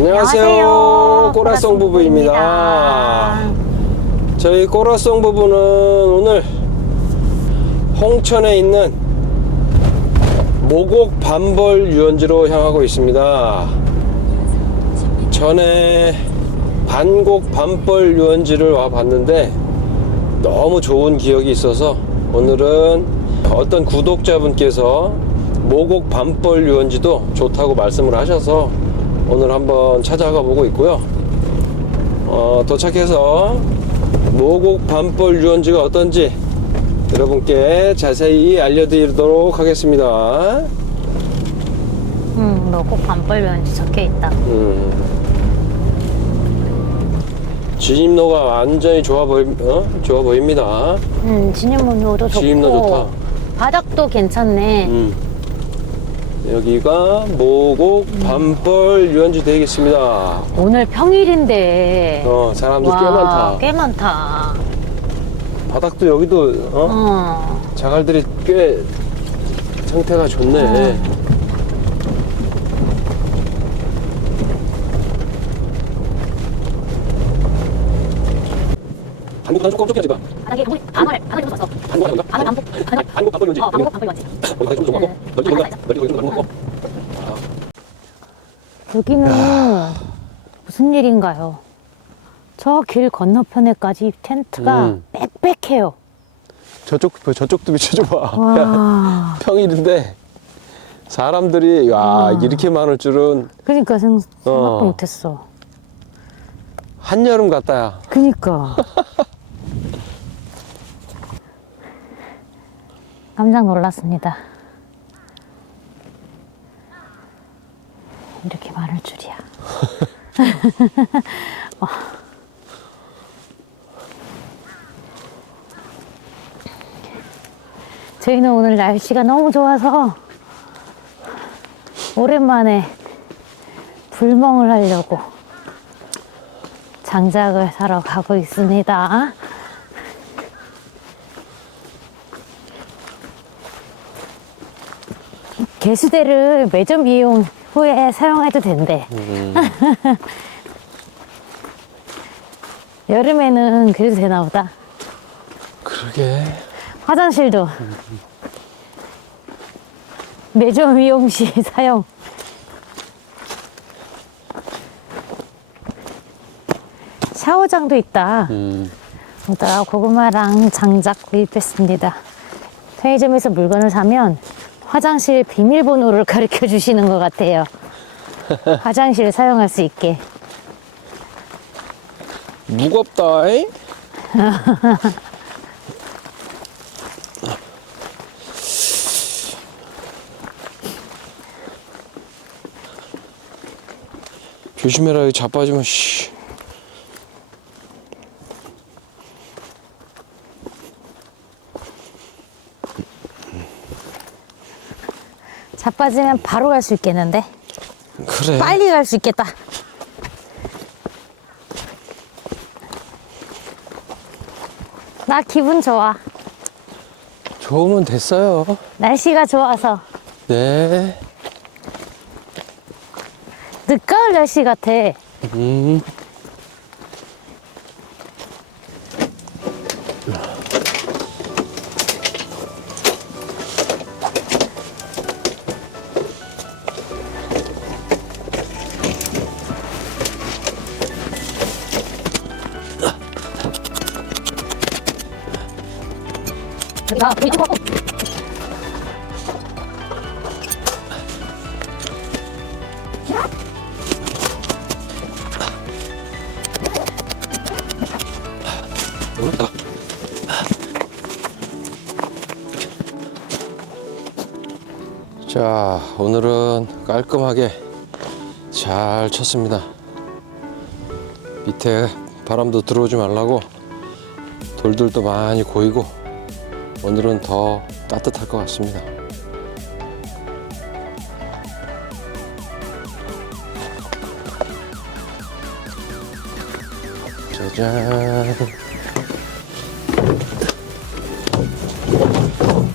안녕하세요. 꼬라송 부부입니다. 저희 꼬라송 부부는 오늘 홍천에 있는 모곡 반벌 유원지로 향하고 있습니다. 전에 반곡 반벌 유원지를 와 봤는데 너무 좋은 기억이 있어서 오늘은 어떤 구독자분께서 모곡 반벌 유원지도 좋다고 말씀을 하셔서 오늘 한번 찾아가 보고 있고요. 어, 도착해서 모곡 반벌 유원지가 어떤지 여러분께 자세히 알려드리도록 하겠습니다. 응, 너꼭 반벌 면지 적혀 있다. 음. 진입로가 완전히 좋아 보이, 어? 좋아 보입니다. 응, 진입문호도 좋고. 진입로 좋다. 바닥도 괜찮네. 음. 여기가 모곡 반벌 유원지 되겠습니다. 오늘 평일인데. 어, 사람들 꽤 와, 많다. 꽤 많다. 바닥도 여기도 어? 어. 자갈들이 꽤 상태가 좋네. 조금 좁게 하지 마. 바닥에 방울, 방울, 방울 좀 썼어. 한국 하나 방울 반복. 방울. 한국 반벌 유원지. 어, 반복 반벌 면지. 여기 바닥 좀 하고 음. 넓게 건가? 넓게 건가? 넓게 건가? 여기는 무슨 일인가요? 저 길 건너편에까지 텐트가 음. 빽빽해요. 저쪽 저쪽도 비춰줘봐. 와. 평일인데 사람들이 와 이렇게 많을 줄은 그러니까 생, 생각도 어. 못했어. 한여름 같다야. 그니까. 깜짝 놀랐습니다. 이렇게 많을 줄이야. 와. 저희는 오늘 날씨가 너무 좋아서 오랜만에 불멍을 하려고 장작을 사러 가고 있습니다. 개수대를 매점 이용 후에 사용해도 된대. 여름에는 그래도 되나 보다. 그러게. 화장실도 매점 이용 시 사용. 샤워장도 있다. 음. 고구마랑 장작 구입했습니다. 편의점에서 물건을 사면 화장실 비밀번호를 가르쳐 주시는 것 같아요. 화장실 사용할 수 있게. 무겁다. 잉? 조심해라. 여기 자빠지면 씨. 자빠지면 바로 갈 수 있겠는데? 그래. 빨리 갈 수 있겠다. 나 기분 좋아. 좋으면 됐어요. 날씨가 좋아서. 네. 늦가을 날씨 같아. 음. 나 불이 뜨거워. 어렵다. 자, 오늘은 깔끔하게 잘 쳤습니다. 밑에 바람도 들어오지 말라고 돌들도 많이 고이고 오늘은 더 따뜻할 것 같습니다. 짜잔.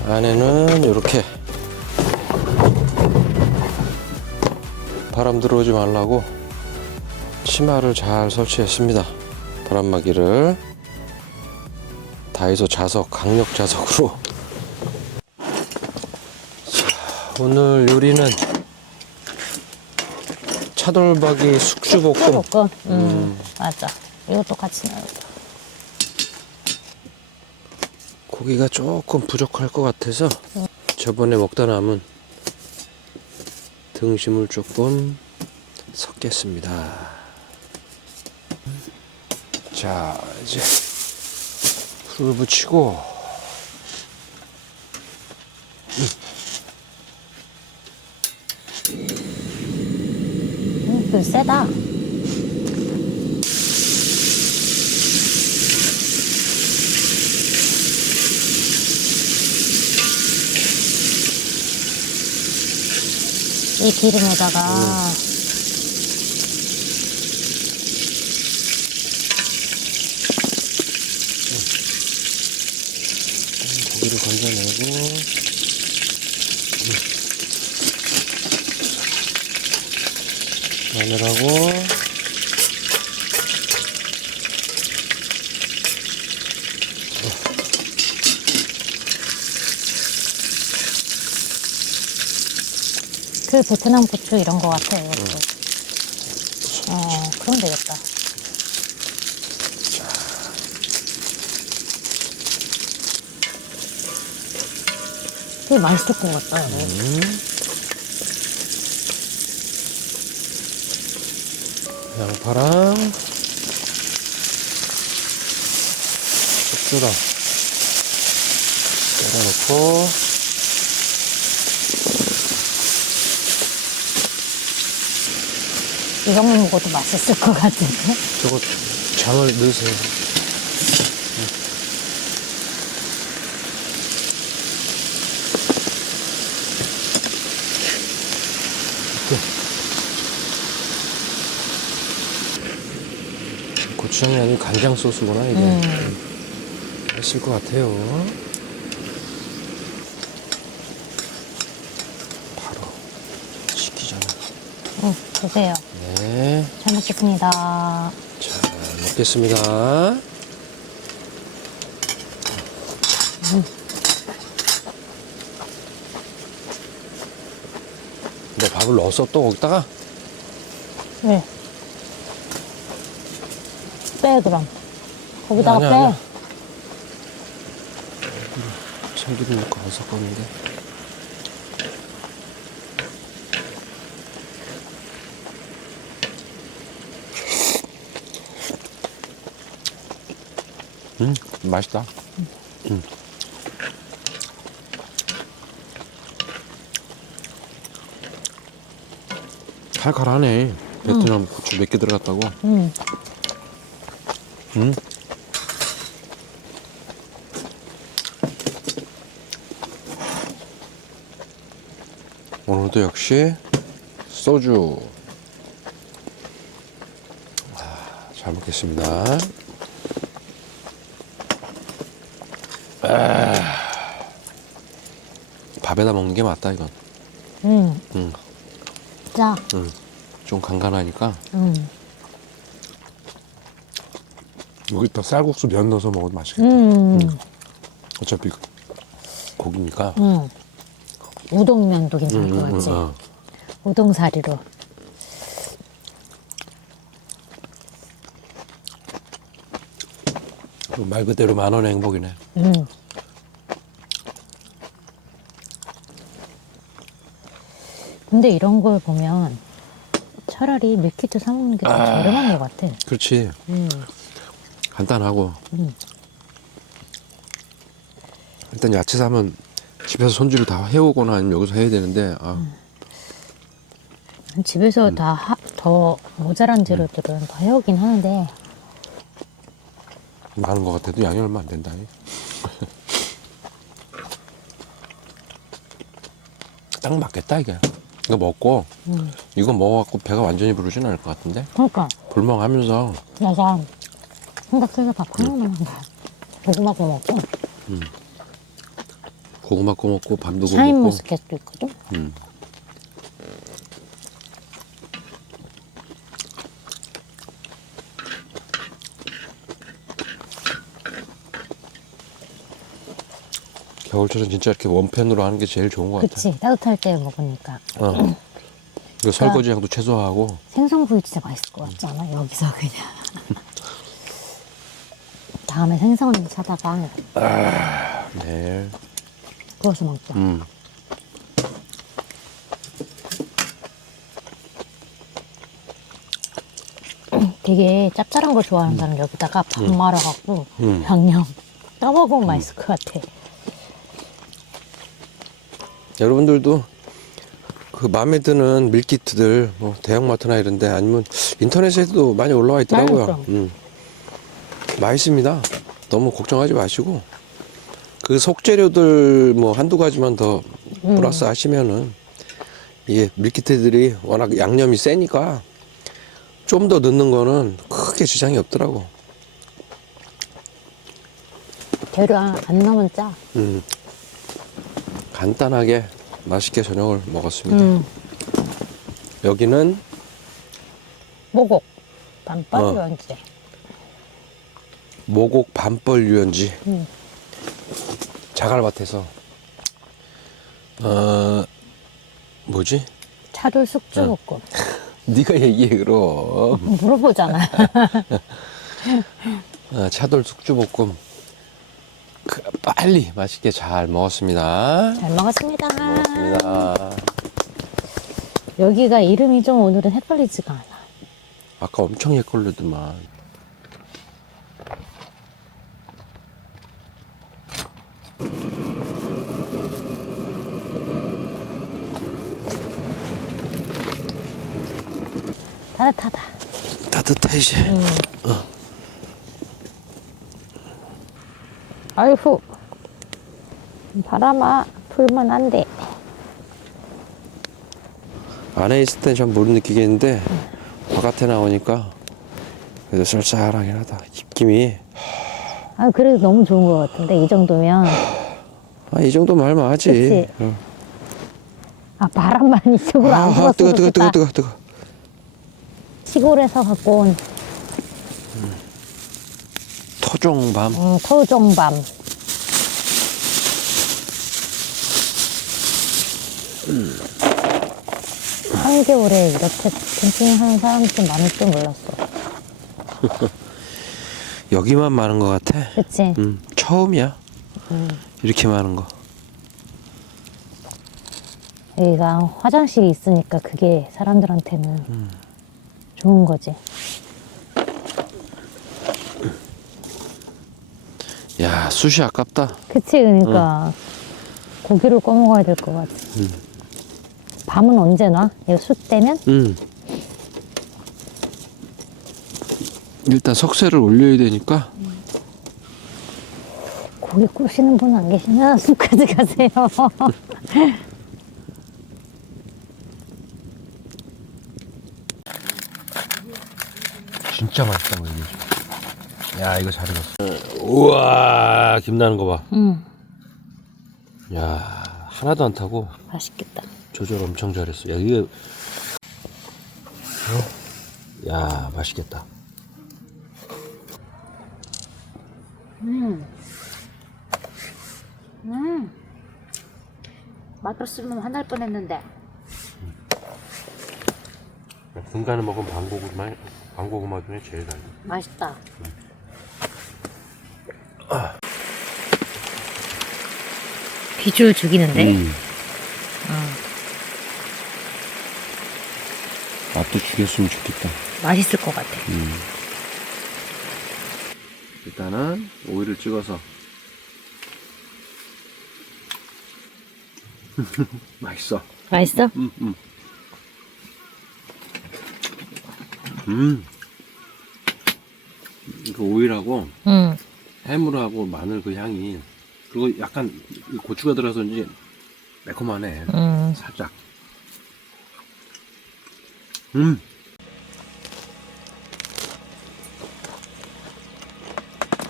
안에는 이렇게 바람 들어오지 말라고 치마를 잘 설치했습니다. 바람막이를 다이소 자석 강력 자석으로. 자, 오늘 요리는 차돌박이 숙주볶음. 볶음. 음, 맞아. 이것도 같이 넣어야 돼. 고기가 조금 부족할 것 같아서 저번에 먹다 남은 등심을 조금 섞겠습니다. 자, 이제 불을 붙이고 음, 불 세다. 이 기름에다가 고 건져내고 마늘하고 그 베트남 고추 이런 거 같아. 이것도. 어, 그럼 되겠다. 되게 맛있을 것 같다, 이거. 양파랑 숙주랑 썰어놓고 이것만 먹어도 맛있을 것 같은데? 저거 장을 넣으세요. 고추장이 아니고 간장 소스구나 이게. 맛있을 것 같아요. 바로 전에. 응, 드세요. 네. 잘 먹겠습니다. 자, 먹겠습니다. 너 밥을 넣었어 또 거기다가? 네. 빼, 그럼. 거기다가 아니야, 빼. 아니야. 참기름 넣고 안 섞었는데. 음, 맛있다. 음. 칼칼하네. 베트남 고추 몇 개 들어갔다고. 음. 음. 오늘도 역시 소주. 아, 잘 먹겠습니다. 아, 밥에다 먹는 게 맞다 이건. 음. 음, 자, 음. 좀 간간하니까 음. 여기다 쌀국수 면 넣어서 먹어도 맛있겠다. 음. 어차피 고기니까. 음. 우동면도 괜찮을 것 음, 음, 같지? 어. 우동사리로. 말 그대로 만 원의 행복이네. 음. 근데 이런 걸 보면 차라리 밀키트 사 먹는 게 더 아. 저렴한 것 같아. 그렇지. 음. 간단하고. 음. 일단 야채 사면 집에서 손질을 다 해오거나 아니면 여기서 해야 되는데 아, 집에서 음. 다더 모자란 재료들은 다 해오긴 하는데 많은 것 같아도 양이 얼마 안 된다. 딱 맞겠다 이게. 이거 먹고 음. 이거 먹어갖고 배가 완전히 부르진 않을 것 같은데? 그러니까. 불멍하면서. 맞아 생각해서 밥 하나만 한다 고구마 구워 먹고. 고구마 구워 먹고 밤도 구워 샤인 먹고. 머스켓도 있거든? 음. 겨울철은 진짜 이렇게 원팬으로 하는 게 제일 좋은 것 같아. 그치 따뜻할 때 먹으니까 어. 그 설거지량도 최소화하고 생선구이 진짜 맛있을 것 같지 않아? 여기서 그냥 다음에 생선 사다가 네. 구워서 먹자 음. 되게 짭짤한 거 좋아하는 사람 여기다가 밥 말아갖고 음. 양념 떠먹으면 맛있을 것 같아 여러분들도 그 마음에 드는 밀키트들 뭐 대형마트나 이런데 아니면 인터넷에도 많이 올라와 있더라고요. 음. 맛있습니다. 너무 걱정하지 마시고 그 속재료들 뭐 한두 가지만 더 플러스 하시면은 이게 밀키트들이 워낙 양념이 세니까 좀 더 넣는 거는 크게 지장이 없더라고. 재료 안, 안 넣으면 짜 음. 간단하게 맛있게 저녁을 먹었습니다. 음. 여기는 모곡 반반 어. 유원지 모곡 밤벌 유연지 음. 자갈밭에서 어 뭐지? 차돌 숙주볶음 네가 얘기해 그럼 물어보잖아 어, 차돌 숙주볶음 그, 빨리 맛있게 잘 먹었습니다. 잘 먹었습니다 먹었습니다. 여기가 이름이 좀 오늘은 헷갈리지가 않아 아까 엄청 옛걸로더만 따뜻하다 따뜻해 이제. 아이고 바람아 불면 안돼 안에 있을 땐 잘 못 느끼겠는데 바깥에 나오니까 그래도 쌀쌀하긴 하다. 입김이 아 그래도 너무 좋은 것 같은데 이 정도면 아, 이 정도면 할만하지. 그치. 어. 아 바람만 이쪽으로 안 아, 불었으면 뜨거 뜨거 좋겠다 뜨거 뜨거 뜨거. 시골에서 갖고 온 토종밤. 음, 토종밤 한겨울에 이렇게 캠핑하는 사람들 많을 줄 몰랐어 여기만 많은 것 같아. 그치? 음, 처음이야. 이렇게 많은 거. 여기가 화장실이 있으니까 그게 사람들한테는 좋은 거지 야, 숯이 아깝다. 그치 그러니까 고기를 꺼 먹어야 될 것 같아 밤은 언제 나? 이거 숯 때면? 음. 일단 석쇠를 올려야 되니까 고기 구시는 분 안 계시면 숯까지 가세요 진짜 맛있다 뭐 이게. 야, 이거 잘 익었어. 우와, 김 나는 거 봐. 응 야, 하나도 안 타고 맛있겠다 조절 엄청 잘했어. 야, 이게 어? 야, 맛있겠다. 음. 음. 맛없으면 화날 뻔했는데. 중간에 먹은 방고구마, 방고구마 중에 제일 달다. 맛있다. 비주얼 죽이는데? 음. 맛도 죽였으면 좋겠다. 맛있을 것 같아. 일단은 오이를 찍어서 맛있어. 맛있어? 음, 음. 음. 그 오이라고 응. 해물하고 마늘 그 향이 그리고 약간 이 고추가 들어서인지 매콤하네. 응. 살짝. 음.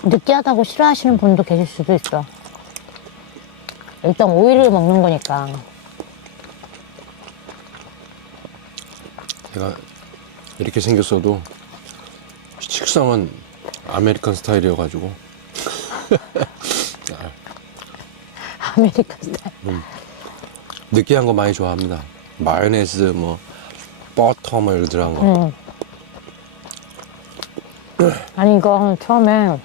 느끼하다고 싫어하시는 분도 계실 수도 있어. 일단 오이를 먹는 거니까. 제가 이렇게 생겼어도 식성은 아메리칸 스타일이어가지고 아메리칸 스타일. 느끼한 거 많이 좋아합니다. 마요네즈, 뭐, 버터, 뭐, 이런 들어간 거. 음. 아니 이거 처음에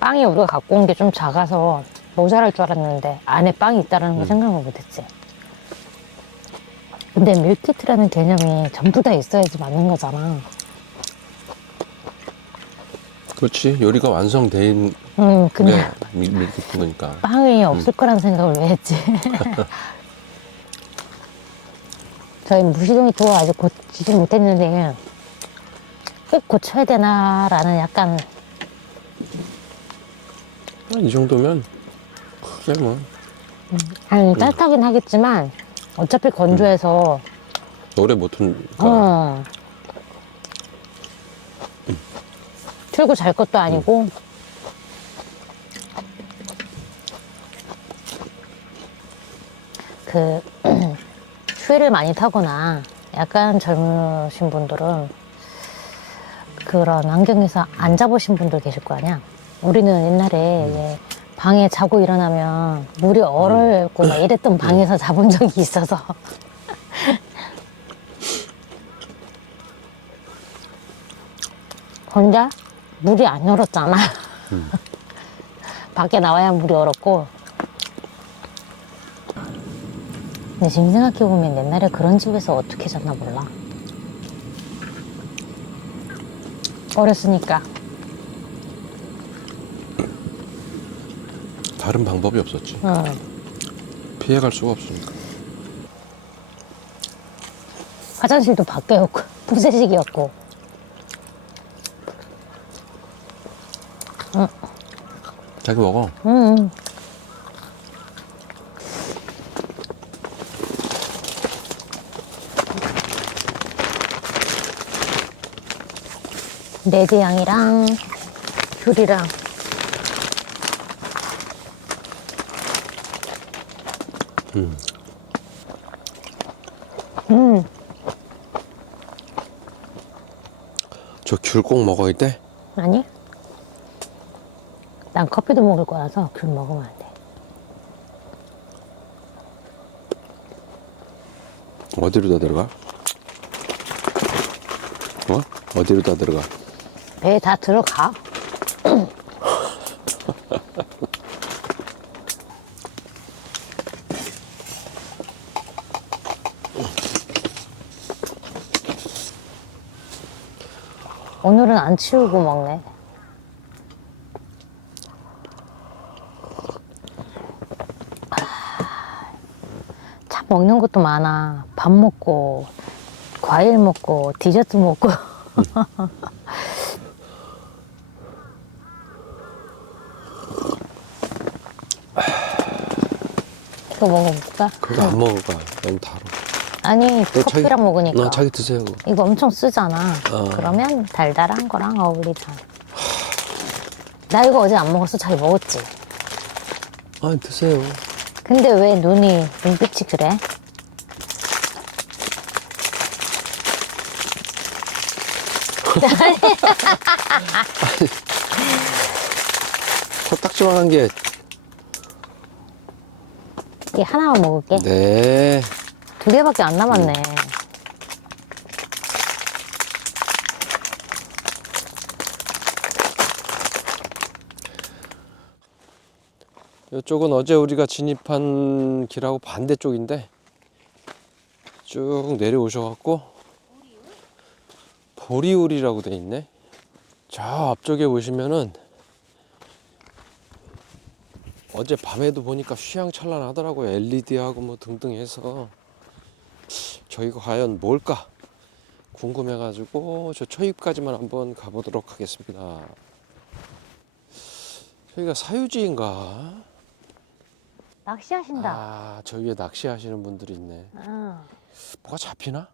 빵이 우리가 갖고 온 게 좀 작아서 모자랄 줄 알았는데 안에 빵이 있다는 걸 생각을 못했지. 근데 밀키트라는 개념이 전부 다 있어야지 맞는 거잖아. 그렇지. 요리가 완성된 음, 근데 게 밀- 밀키트 거니까. 빵이 없을 거란 생각을 왜 했지? 저희 무시동이 또 아직 고치지 못했는데 꼭 고쳐야 되나라는 약간 이 정도면 크게 뭐 아니 따뜻하긴 하겠지만 어차피 건조해서 오래 못 두니까 어. 틀고 잘 것도 아니고. 그 추위를 많이 타거나 약간 젊으신 분들은 그런 환경에서 안 자보신 분들 계실 거 아니야. 우리는 옛날에 이제 방에 자고 일어나면 물이 얼어있고 막 이랬던 방에서 자본 적이 있어서. 혼자 물이 안 얼었잖아. 밖에 나와야 물이 얼었고. 근데 지금 생각해보면 옛날에 그런 집에서 어떻게 잤나 몰라. 어렸으니까. 다른 방법이 없었지. 응. 피해갈 수가 없으니까. 화장실도 밖에였고, 부세식이었고. 자기 먹어. 응. 레드 양이랑 귤이랑 음. 저 귤 꼭 먹어야 돼? 아니? 난 커피도 먹을 거라서 귤 먹으면 안 돼. 어디로 다 들어가? 어? 어디로 다 들어가? 배에 다 들어가. 오늘은 안 치우고 먹네. 먹는 것도 많아. 밥 먹고, 과일 먹고, 디저트 먹고. 이거 먹어볼까? 그거 안 먹어가. 너무 달아. 아니, 너 자기- 커피랑 먹으니까. 너 자기 드세요. 그거. 이거 엄청 쓰잖아. 어. 그러면 달달한 거랑 어울리잖아. 나 이거 어제 안 먹었어. 자기 먹었지. 아니 드세요. 근데 왜 눈이, 눈빛이 그래? 코딱지만한 게. 이 하나만 먹을게. 네. 두 개밖에 안 남았네. 이쪽은 어제 우리가 진입한 길하고 반대쪽인데 쭉 내려오셔갖고 보리울이라고 돼 있네. 저 앞쪽에 보시면은 어제 밤에도 보니까 휘황찬란하더라고요. LED하고 뭐 등등 해서 저희가 과연 뭘까 궁금해가지고 저 초입까지만 한번 가보도록 하겠습니다. 저희가 사유지인가? 낚시하신다. 아, 저 위에 낚시하시는 분들이 있네. 응. 뭐가 잡히나?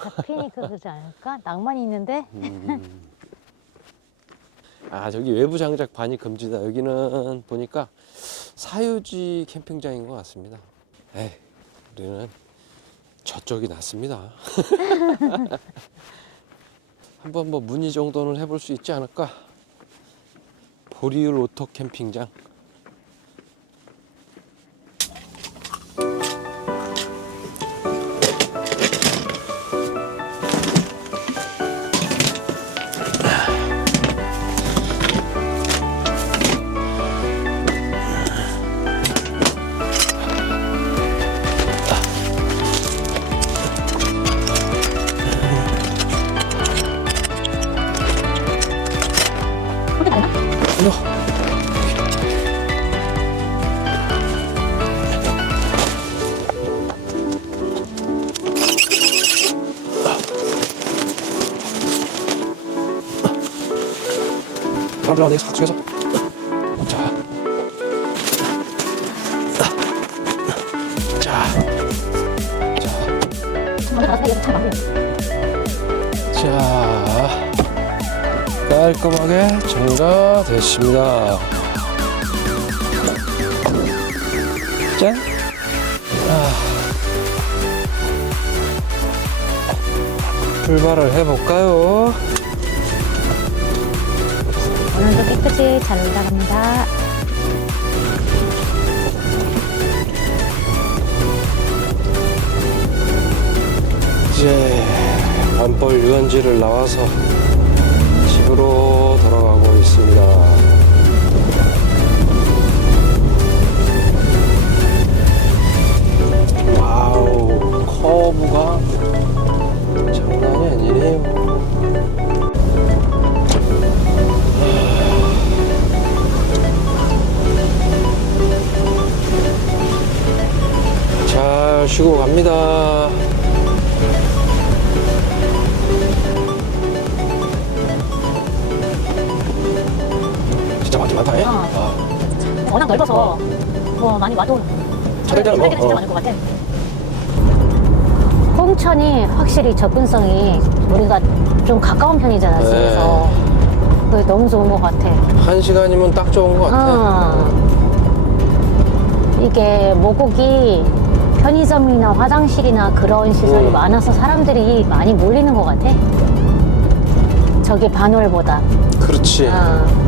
잡히니 그러지 않을까? 낭만이 있는데? 음. 아, 저기 외부 장작 반이 금지다. 여기는 보니까 사유지 캠핑장인 것 같습니다. 에이, 우리는 저쪽이 낫습니다. 한번 뭐 문의 정도는 해볼 수 있지 않을까? 보리울 오토 캠핑장. 깔끔하게 정리가 됐습니다. 짠. 아. 출발을 해볼까요? 오늘도 깨끗이 잘 올라갑니다. 이제 밤벌 유원지를 나와서 집으로 돌아가고 있습니다. 와우, 커브가 장난이 아니네요. 잘 쉬고 갑니다. 워낙 넓어서 뭐 많이 와도 때는 진짜 어. 많을 것 같아. 홍천이 확실히 접근성이 우리가 좀 가까운 편이잖아, 네. 집에서. 그게 너무 좋은 것 같아. 한 시간이면 딱 좋은 것 같아. 어. 이게 모곡이 편의점이나 화장실이나 그런 시설이 음. 많아서 사람들이 많이 몰리는 것 같아. 저기 반월보다. 그렇지. 어.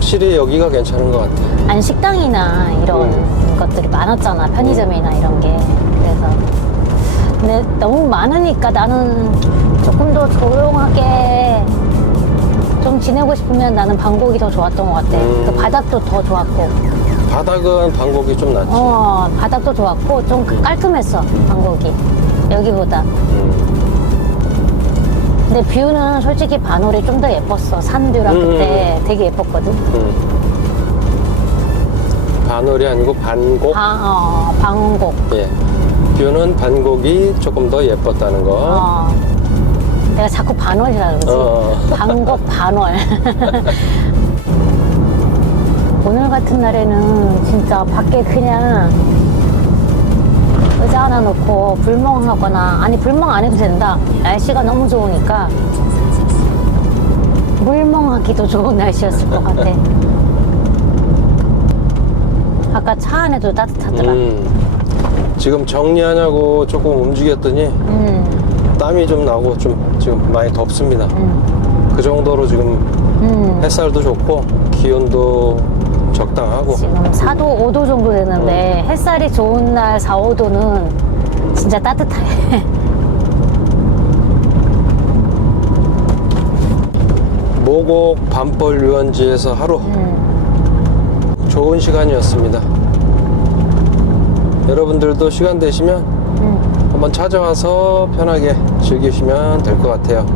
확실히 여기가 괜찮은 것 같아. 아니 식당이나 이런 음. 것들이 많았잖아 편의점이나 이런 게 그래서 근데 너무 많으니까 나는 조금 더 조용하게 좀 지내고 싶으면 나는 방곡이 더 좋았던 것 같아 음. 그 바닥도 더 좋았고 바닥은 방곡이 좀 낫지. 어 바닥도 좋았고 좀 깔끔했어 방곡이 여기보다 음. 근데 뷰는 솔직히 반월이 좀 더 예뻤어 산뷰랑 음. 그때 되게 예뻤거든 음. 반월이 아니고 반곡. 방, 어, 방곡 예. 뷰는 반곡이 조금 더 예뻤다는 거. 어. 내가 자꾸 반월이라 그러지. 어. 방곡 반월. 오늘 같은 날에는 진짜 밖에 그냥 의자 하나 놓고 불멍하거나, 아니, 불멍 안 해도 된다. 날씨가 너무 좋으니까. 물멍하기도 좋은 날씨였을 것 같아. 아까 차 안에도 따뜻하더라. 음. 지금 정리하냐고 조금 움직였더니 음, 땀이 좀 나고 좀 지금 많이 덥습니다. 음, 그 정도로 지금 음. 햇살도 좋고 기온도 적당하고 지금 4도, 5도 정도 되는데 햇살이 좋은 날 4, 5도는 진짜 따뜻해. 모곡 밤벌 유원지에서 하루 음, 좋은 시간이었습니다. 여러분들도 시간 되시면 음, 한번 찾아와서 편하게 즐기시면 될 것 같아요.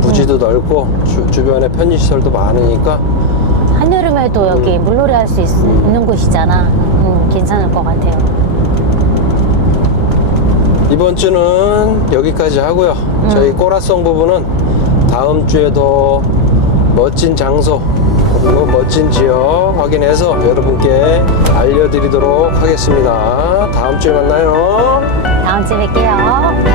부지도 넓고 주, 변에 편의시설도 많으니까 한여름에도 여기 물놀이 할 수 있는 곳이잖아. 음, 괜찮을 것 같아요. 이번 주는 여기까지 하고요. 저희 꼬라송 부부는 다음 주에도 멋진 장소 그리고 멋진 지역 확인해서 여러분께 알려드리도록 하겠습니다. 다음 주에 만나요. 다음 주에 뵐게요.